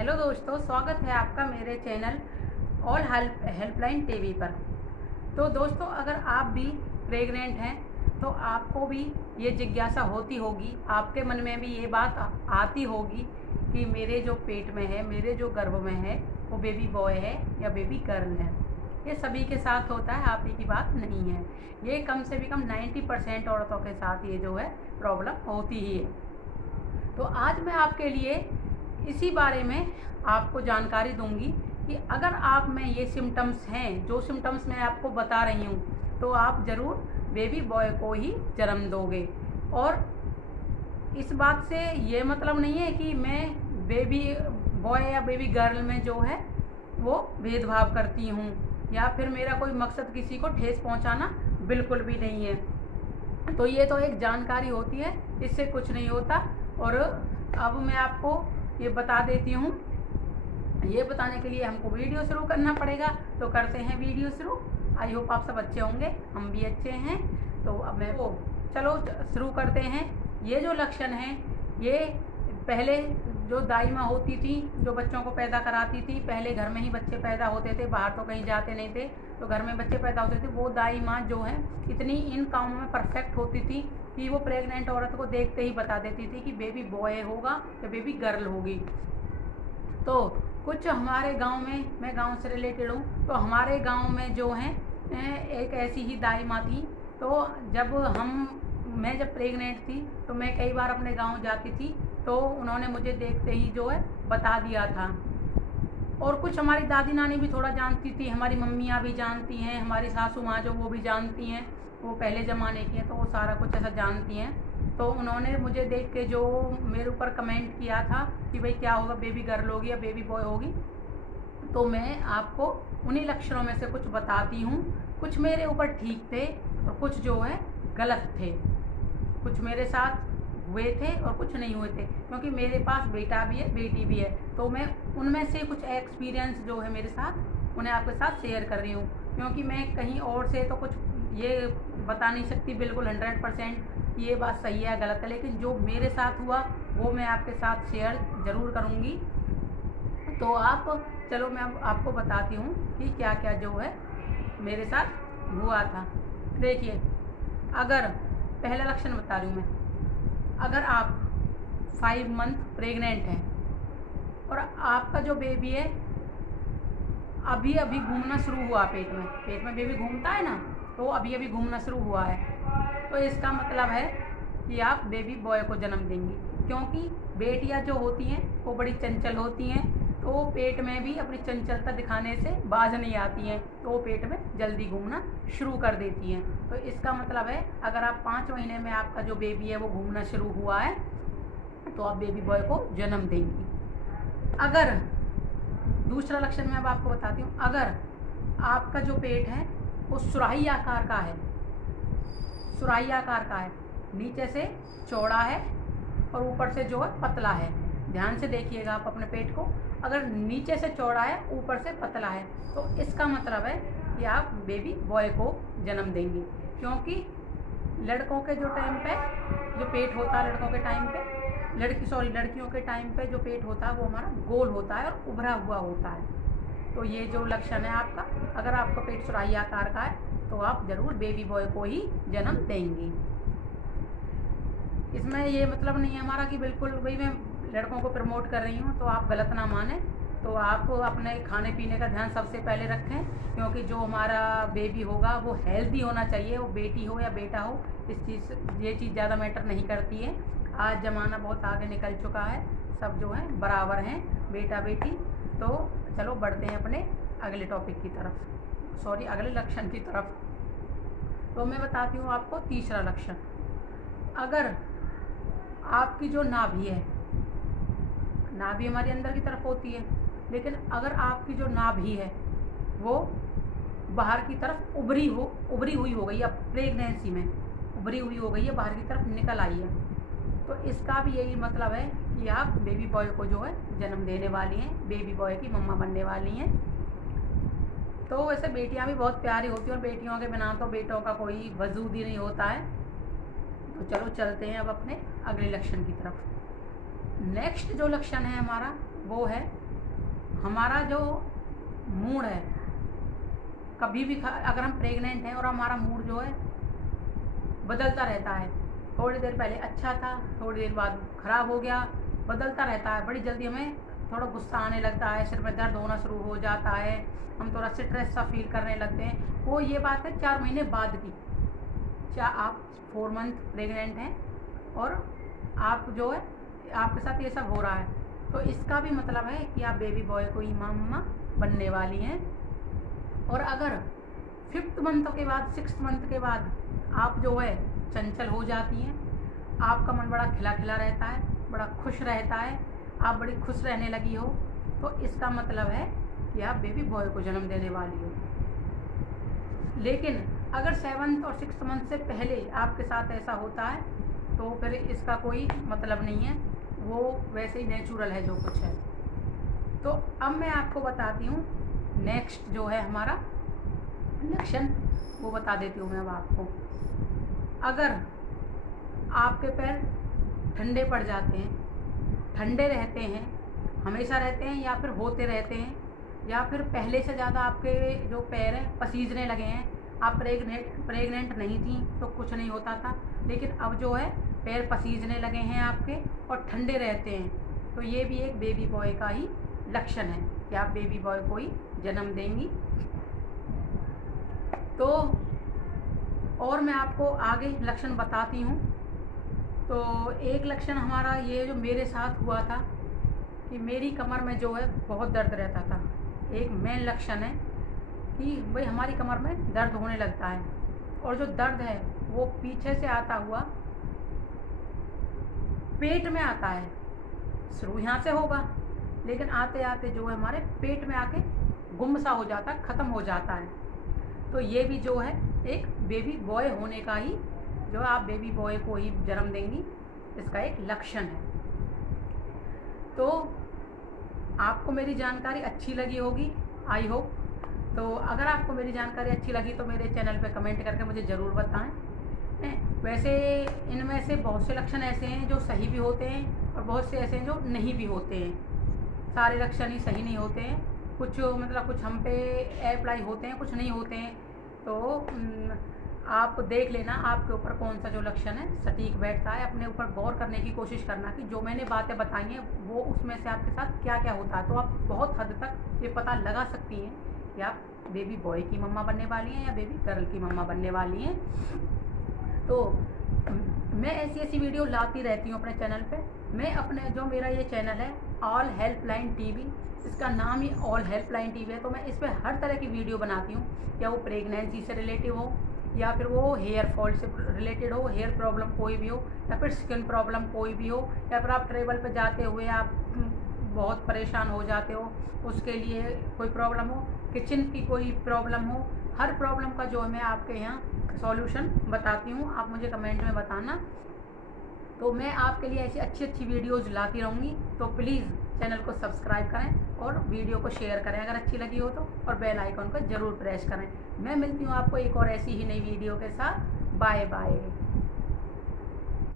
Hello दोस्तों, स्वागत है आपका मेरे चैनल ऑल हेल्पलाइन टीवी पर। तो दोस्तों, अगर आप भी प्रेग्नेंट हैं तो आपको भी ये जिज्ञासा होती होगी, आपके मन में भी ये बात आती होगी कि मेरे जो पेट में है, मेरे जो गर्भ में है, वो बेबी बॉय है या बेबी गर्ल है। ये सभी के साथ होता है, आप ही की बात नहीं है। ये कम से भी कम 90% औरतों के साथ ये जो है प्रॉब्लम होती ही है। तो आज मैं आपके लिए इसी बारे में आपको जानकारी दूंगी कि अगर आप में ये सिम्टम्स हैं, जो सिम्टम्स मैं आपको बता रही हूँ, तो आप ज़रूर बेबी बॉय को ही जन्म दोगे। और इस बात से ये मतलब नहीं है कि मैं बेबी बॉय या बेबी गर्ल में जो है वो भेदभाव करती हूँ या फिर मेरा कोई मकसद किसी को ठेस पहुँचाना बिल्कुल भी नहीं है। तो ये तो एक जानकारी होती है, इससे कुछ नहीं होता। और अब मैं आपको ये बता देती हूँ। ये बताने के लिए हमको वीडियो शुरू करना पड़ेगा, तो करते हैं वीडियो शुरू। आई होप आप सब अच्छे होंगे, हम भी अच्छे हैं। तो अब मैं चलो शुरू करते हैं। ये जो लक्षण हैं, ये पहले जो दाई माँ होती थी, जो बच्चों को पैदा कराती थी, पहले घर में ही बच्चे पैदा होते थे, बाहर तो कहीं जाते नहीं थे, तो घर में बच्चे पैदा होते थे। वो दाई माँ जो है इतनी इन कामों में परफेक्ट होती थी कि वो प्रेग्नेंट औरत को देखते ही बता देती थी कि बेबी बॉय होगा या बेबी गर्ल होगी। तो कुछ हमारे गांव में, मैं गांव से रिलेटेड हूँ, तो हमारे गांव में जो है एक ऐसी ही दाई माँ थी। तो मैं जब प्रेग्नेंट थी तो मैं कई बार अपने गांव जाती थी, तो उन्होंने मुझे देखते ही जो है बता दिया था। और कुछ हमारी दादी नानी भी थोड़ा जानती थी, हमारी मम्मियाँ भी जानती हैं, हमारी सासू माँ जो वो भी जानती हैं, वो पहले ज़माने की हैं, तो वो सारा कुछ ऐसा जानती हैं। तो उन्होंने मुझे देख के जो मेरे ऊपर कमेंट किया था कि भाई क्या होगा, बेबी गर्ल होगी या बेबी बॉय होगी। तो मैं आपको उन्हीं लक्षणों में से कुछ बताती हूँ। कुछ मेरे ऊपर ठीक थे और कुछ जो है गलत थे। कुछ मेरे साथ हुए थे और कुछ नहीं हुए थे, क्योंकि मेरे पास बेटा भी है, बेटी भी है। तो मैं उनमें से कुछ एक्सपीरियंस जो है मेरे साथ, उन्हें आपके साथ शेयर कर रही हूँ। क्योंकि मैं कहीं और से तो कुछ ये बता नहीं सकती बिल्कुल 100% ये बात सही है गलत है, लेकिन जो मेरे साथ हुआ वो मैं आपके साथ शेयर ज़रूर करूँगी। तो चलो मैं अब आपको बताती हूँ कि क्या क्या जो है मेरे साथ हुआ था। देखिए, अगर पहला लक्षण बता रही हूँ मैं, अगर आप 5 मंथ प्रेग्नेंट हैं और आपका जो बेबी है अभी अभी घूमना शुरू हुआ, पेट में बेबी घूमता है ना, तो अभी अभी घूमना शुरू हुआ है, तो इसका मतलब है कि आप बेबी बॉय को जन्म देंगी। क्योंकि बेटियां जो होती हैं वो बड़ी चंचल होती हैं, तो वो पेट में भी अपनी चंचलता दिखाने से बाज नहीं आती हैं, तो वो पेट में जल्दी घूमना शुरू कर देती हैं। तो इसका मतलब है अगर आप 5 महीने में आपका जो बेबी है वो घूमना शुरू हुआ है, तो आप बेबी बॉय को जन्म देंगी। अगर दूसरा लक्षण मैं अब आपको बताती हूँ, अगर आपका जो पेट है वो सुराही आकार का है, सुराही आकार का है, नीचे से चौड़ा है और ऊपर से जो है पतला है। ध्यान से देखिएगा आप अपने पेट को, अगर नीचे से चौड़ा है, ऊपर से पतला है, तो इसका मतलब है कि आप बेबी बॉय को जन्म देंगे। क्योंकि लड़कों के जो टाइम पे जो पेट होता है, लड़कियों के टाइम पे जो पेट होता है वो हमारा गोल होता है और उभरा हुआ होता है। तो ये जो लक्षण है आपका, अगर आपका पेट सुराही आकार का है तो आप ज़रूर बेबी बॉय को ही जन्म देंगे। इसमें ये मतलब नहीं है हमारा कि बिल्कुल भाई मैं लड़कों को प्रमोट कर रही हूँ, तो आप गलत ना माने। तो आप अपने खाने पीने का ध्यान सबसे पहले रखें, क्योंकि जो हमारा बेबी होगा वो हेल्दी होना चाहिए, वो बेटी हो या बेटा हो, ये चीज़ ज़्यादा मैटर नहीं करती है। आज ज़माना बहुत आगे निकल चुका है, सब जो है बराबर हैं, बेटा बेटी। तो चलो बढ़ते हैं अपने अगले टॉपिक की तरफ, अगले लक्षण की तरफ। तो मैं बताती हूँ आपको तीसरा लक्षण। अगर आपकी जो नाभि है, नाभि हमारी अंदर की तरफ होती है, लेकिन अगर आपकी जो नाभि है वो बाहर की तरफ उभरी हुई हो गई है, प्रेगनेंसी में उभरी हुई हो गई है, बाहर की तरफ निकल आई है, तो इसका भी यही मतलब है कि आप बेबी बॉय को जो है जन्म देने वाली हैं, बेबी बॉय की मम्मा बनने वाली हैं। तो वैसे बेटियां भी बहुत प्यारी होती हैं और बेटियों के बिना तो बेटों का कोई वजूद ही नहीं होता है। तो चलो चलते हैं अब अपने अगले लक्षण की तरफ। नेक्स्ट जो लक्षण है हमारा वो है हमारा जो मूड है, कभी भी अगर हम प्रेग्नेंट हैं और हमारा मूड जो है बदलता रहता है, थोड़ी देर पहले अच्छा था, थोड़ी देर बाद ख़राब हो गया, बदलता रहता है। बड़ी जल्दी हमें थोड़ा गुस्सा आने लगता है, सिर में दर्द होना शुरू हो जाता है, हम थोड़ा स्ट्रेस सा फील करने लगते हैं। वो ये बात है 4 महीने बाद की। क्या आप 4 मंथ प्रेग्नेंट हैं और आप जो है आपके साथ ये सब हो रहा है, तो इसका भी मतलब है कि आप बेबी बॉय को ही मम्मा बनने वाली हैं। और अगर 5th मंथ के बाद 6th मंथ के बाद आप जो है चंचल हो जाती हैं, आपका मन बड़ा खिला खिला रहता है, बड़ा खुश रहता है, आप बड़ी खुश रहने लगी हो, तो इसका मतलब है कि आप बेबी बॉय को जन्म देने वाली हो। लेकिन अगर 7th और 6th मंथ से पहले आपके साथ ऐसा होता है तो फिर इसका कोई मतलब नहीं है, वो वैसे ही नेचुरल है जो कुछ है। तो अब मैं आपको बताती हूँ नेक्स्ट जो है हमारा लक्षण, वो बता देती हूँ मैं अब आपको। अगर आपके पैर ठंडे पड़ जाते हैं, ठंडे रहते हैं, हमेशा रहते हैं या फिर होते रहते हैं, या फिर पहले से ज़्यादा आपके जो पैर हैं पसीजने लगे हैं, आप प्रेग्नेंट नहीं थी तो कुछ नहीं होता था, लेकिन अब जो है पैर पसीजने लगे हैं आपके और ठंडे रहते हैं, तो ये भी एक बेबी बॉय का ही लक्षण है कि आप बेबी बॉय को ही जन्म देंगी। तो और मैं आपको आगे लक्षण बताती हूँ। तो एक लक्षण हमारा ये जो मेरे साथ हुआ था कि मेरी कमर में जो है बहुत दर्द रहता था। एक मेन लक्षण है कि भाई हमारी कमर में दर्द होने लगता है, और जो दर्द है वो पीछे से आता हुआ पेट में आता है। शुरू यहाँ से होगा, लेकिन आते आते जो है हमारे पेट में आके गुम सा हो जाता है, ख़त्म हो जाता है। तो ये भी जो है एक बेबी बॉय होने का ही, जो आप बेबी बॉय को ही जन्म देंगी, इसका एक लक्षण है। तो आपको मेरी जानकारी अच्छी लगी होगी, आई होप। तो अगर आपको मेरी जानकारी अच्छी लगी तो मेरे चैनल पे कमेंट करके मुझे ज़रूर बताएं। वैसे इनमें से बहुत से लक्षण ऐसे हैं जो सही भी होते हैं और बहुत से ऐसे हैं जो नहीं भी होते हैं। सारे लक्षण ही सही नहीं होते हैं, कुछ मतलब कुछ हम पे अप्लाई होते हैं, कुछ नहीं होते हैं। तो आप देख लेना आपके ऊपर कौन सा जो लक्षण है सटीक बैठता है। अपने ऊपर गौर करने की कोशिश करना कि जो मैंने बातें बताई हैं वो उसमें से आपके साथ क्या क्या होता है। तो आप बहुत हद तक ये पता लगा सकती हैं कि आप बेबी बॉय की मम्मा बनने वाली हैं या बेबी गर्ल की मम्मा बनने वाली हैं। तो मैं ऐसी ऐसी वीडियो लाती रहती हूँ अपने चैनल पे। मैं अपने जो मेरा ये चैनल है ऑल हेल्पलाइन टीवी, इसका नाम ही ऑल हेल्पलाइन टीवी है। तो मैं इस पर हर तरह की वीडियो बनाती हूँ, या वो प्रेगनेंसी से रिलेटिव हो, या फिर वो हेयर फॉल से रिलेटेड हो, हेयर प्रॉब्लम कोई भी हो, या फिर स्किन प्रॉब्लम कोई भी हो, या फिर आप ट्रेवल पे जाते हुए आप बहुत परेशान हो जाते हो, उसके लिए कोई प्रॉब्लम हो, किचन की कोई प्रॉब्लम हो, हर प्रॉब्लम का जो है मैं आपके यहाँ सॉल्यूशन बताती हूँ। आप मुझे कमेंट में बताना। तो मैं आपके लिए ऐसी अच्छी अच्छी वीडियोज़ लाती रहूँगी। तो प्लीज़ चैनल को सब्सक्राइब करें और वीडियो को शेयर करें अगर अच्छी लगी हो तो, और बेल आइकन को ज़रूर प्रेस करें। मैं मिलती हूँ आपको एक और ऐसी ही नई वीडियो के साथ। Bye bye.